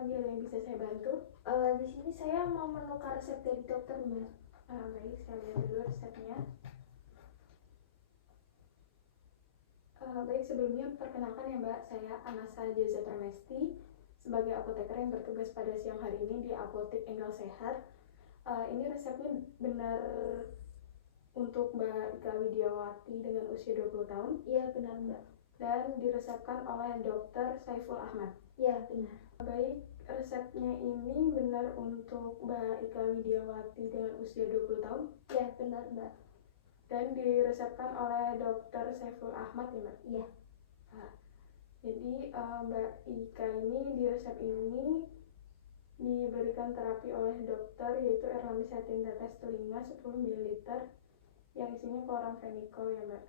pagi, ada yang bisa saya bantu? Di sini saya mau menukar resep dari dokter, Mbak. Baik, saya lihat dulu resepnya. Baik, sebelumnya perkenalkan ya Mbak, saya Anasa Jeza Permesti sebagai apoteker yang bertugas pada siang hari ini di Apotek Enggal Sehat. Ini resepnya benar untuk Mbak Ika Widiawati dengan usia 20 tahun? Iya, benar, Mbak. Dan diresepkan oleh Dr. Saiful Ahmad? Iya, benar. Baik, resepnya ini benar untuk Mbak Ika Widiawati dengan usia 20 tahun? Iya, benar, Mbak. Dan diresepkan oleh Dr. Saiful Ahmad ya Mbak? Iya. Jadi Mbak Ika ini di resep ini diberikan terapi oleh dokter yaitu erlamisatin tetes telinga 10 ml yang isinya chloramphenicol ya Mbak.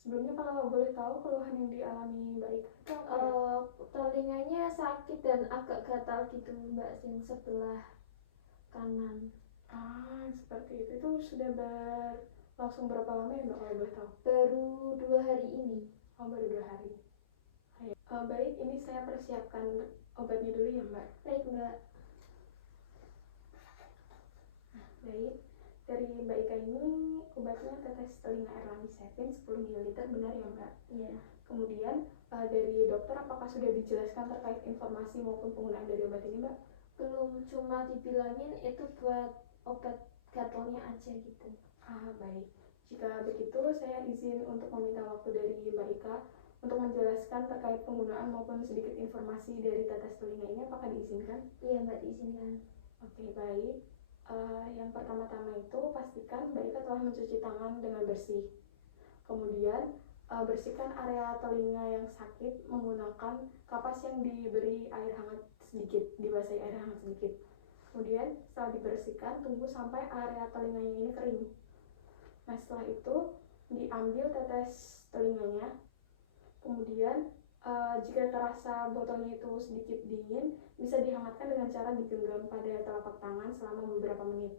Sebelumnya kalau boleh tahu keluhan yang dialami Mbak Ika itu apa ya? Telinganya sakit dan agak gatal gitu, Mbak, yang sebelah kanan. Seperti itu. Itu sudah berlangsung berapa lama ya Mbak kalau boleh tahu? Baru 2 hari ini. Baru 2 hari. Baik, ini saya persiapkan obatnya dulu ya Mbak. Baik, Mbak. Baik, dari Mbak Ika ini obatnya tetes telinga erlamisatin 10 ml, benar ya Mbak? Iya. Kemudian dari dokter apakah sudah dijelaskan terkait informasi maupun penggunaan dari obat ini Mbak? Belum, cuma dibilangin itu buat obat gatalnya aja gitu. Baik. Jika begitu saya izin untuk meminta waktu dari Mbak Ika untuk menjelaskan terkait penggunaan maupun sedikit informasi dari tetes telinga ini, apakah diizinkan? Iya, Mbak, diizinkan. Oke, baik. Yang pertama-tama itu pastikan Mbak Ika telah mencuci tangan dengan bersih. Kemudian bersihkan area telinga yang sakit menggunakan kapas yang diberi air hangat sedikit, dibasahi air hangat sedikit. Kemudian setelah dibersihkan, tunggu sampai area telinganya ini kering. Nah, setelah itu diambil tetes telinganya. Kemudian jika terasa botolnya itu sedikit dingin, bisa dihangatkan dengan cara digenggam pada telapak tangan selama beberapa menit.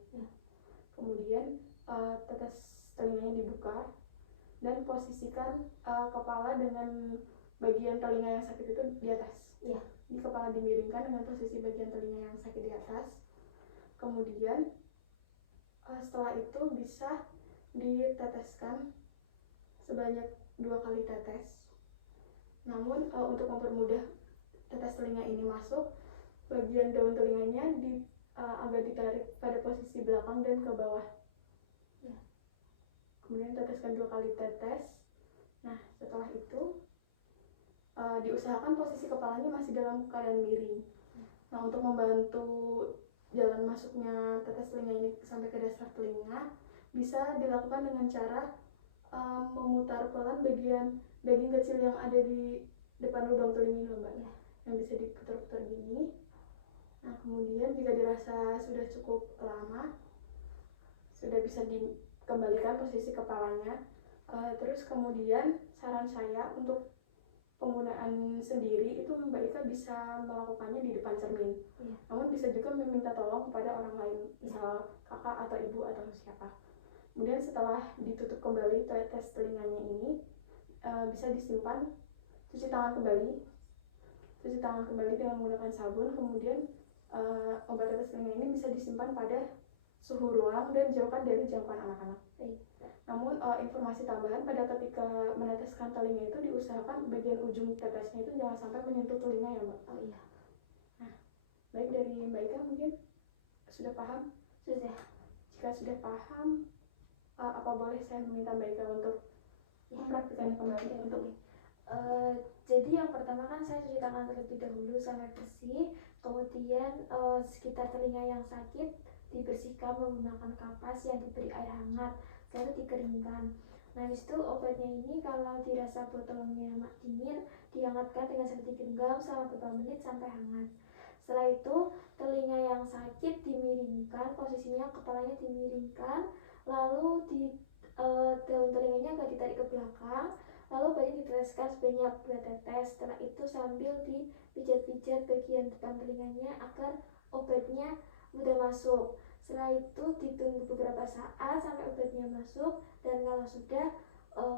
Kemudian tetes telinganya dibuka dan posisikan kepala dengan bagian telinga yang sakit itu di atas. Di kepala dimiringkan dengan posisi bagian telinga yang sakit di atas. Kemudian setelah itu bisa diteteskan sebanyak 2 kali tetes. Namun untuk mempermudah tetes telinga ini masuk, bagian daun telinganya agak ditarik pada posisi belakang dan ke bawah. Kemudian teteskan 2 kali tetes. Nah, setelah itu diusahakan posisi kepalanya masih dalam keadaan miring. Nah, untuk membantu jalan masuknya tetes telinga ini sampai ke dasar telinga, bisa dilakukan dengan cara memutar pelan bagian daging kecil yang ada di depan lubang telinga Mbak, yang bisa diputar-putar gini. Nah, kemudian jika dirasa sudah cukup lama, sudah bisa dikembalikan posisi kepalanya. Terus kemudian saran saya untuk penggunaan sendiri itu Mbak Ika bisa melakukannya di depan cermin. Namun bisa juga meminta tolong kepada orang lain, misal kakak atau ibu atau siapa. Kemudian setelah ditutup kembali tetes telinganya ini, bisa disimpan, cuci tangan kembali dengan menggunakan sabun. Kemudian obat tetes telinga ini bisa disimpan pada suhu ruang dan jauhkan dari jangkauan anak-anak. Namun informasi tambahan, pada ketika meneteskan telinga itu diusahakan bagian ujung tetesnya itu jangan sampai menyentuh telinga ya Mbak. Nah, baik, dari Mbak Ika mungkin sudah paham? Sudah. Jika sudah paham, apa boleh saya meminta Mbak Ika untuk mempraktikannya kembali untuk jadi yang pertama kan saya cuci tangan terlebih dahulu sampai bersih. Kemudian sekitar telinga yang sakit dibersihkan menggunakan kapas yang diberi air hangat, lalu dikeringkan. Nah, habis itu obatnya ini kalau dirasa botolnya dingin, dihangatkan dengan cara digenggam selama beberapa menit sampai hangat. Setelah itu telinga yang sakit dimiringkan, posisinya kepalanya dimiringkan, lalu daun telinganya agak ditarik ke belakang, lalu obatnya diteteskan sebanyak 2 tetes. Setelah itu sambil dipijat-pijat bagian depan telinganya agar obatnya mudah masuk. Setelah itu ditunggu beberapa saat sampai obatnya masuk, dan kalau sudah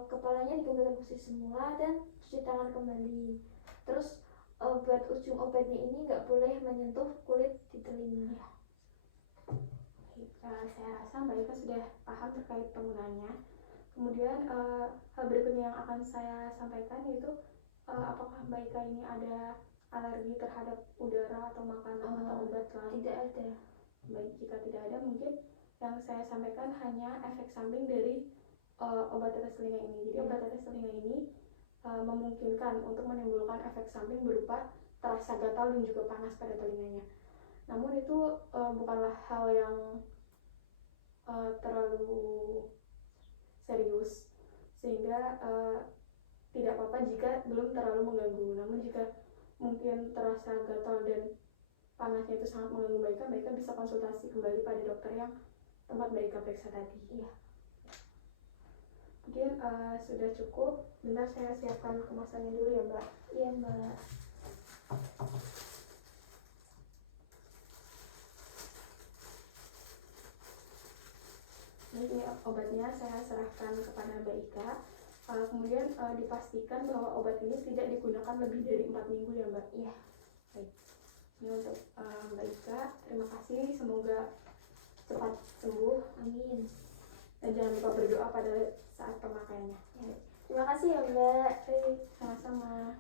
kepalanya dikembalikan posisi semula dan cuci tangan kembali. Terus ujung obatnya ini nggak boleh menyentuh kulit di telinga. Saya rasa Mbak Ika sudah paham terkait penggunaannya. Kemudian hal berikutnya yang akan saya sampaikan yaitu apakah Mbak Ika ini ada alergi terhadap udara atau makanan atau obat lain? Tidak ada. Baik, jika tidak ada, mungkin yang saya sampaikan hanya efek samping dari obat tetes telinga ini. Jadi obat tetes telinga ini memungkinkan untuk menimbulkan efek samping berupa terasa gatal dan juga panas pada telinganya. Namun itu bukanlah hal yang terlalu serius, sehingga tidak apa-apa jika belum terlalu mengganggu. Namun jika mungkin terasa gatal dan panasnya itu sangat mengganggu Mbak Ika bisa konsultasi kembali pada dokter yang tempat Mbak Ika periksa tadi. Iya. Mungkin sudah cukup. Bentar saya siapkan kemasannya dulu ya Mbak. Iya Mbak. Ini obatnya saya serahkan kepada Mbak Ika. Kemudian dipastikan bahwa obat ini tidak digunakan lebih dari 4 minggu ya Mbak. Iya. Baik. Ini untuk Mbak Ika. Terima kasih. Semoga cepat sembuh. Amin. Dan jangan lupa berdoa pada saat pemakaiannya. Ya. Terima kasih ya Mbak. Baik, sama-sama.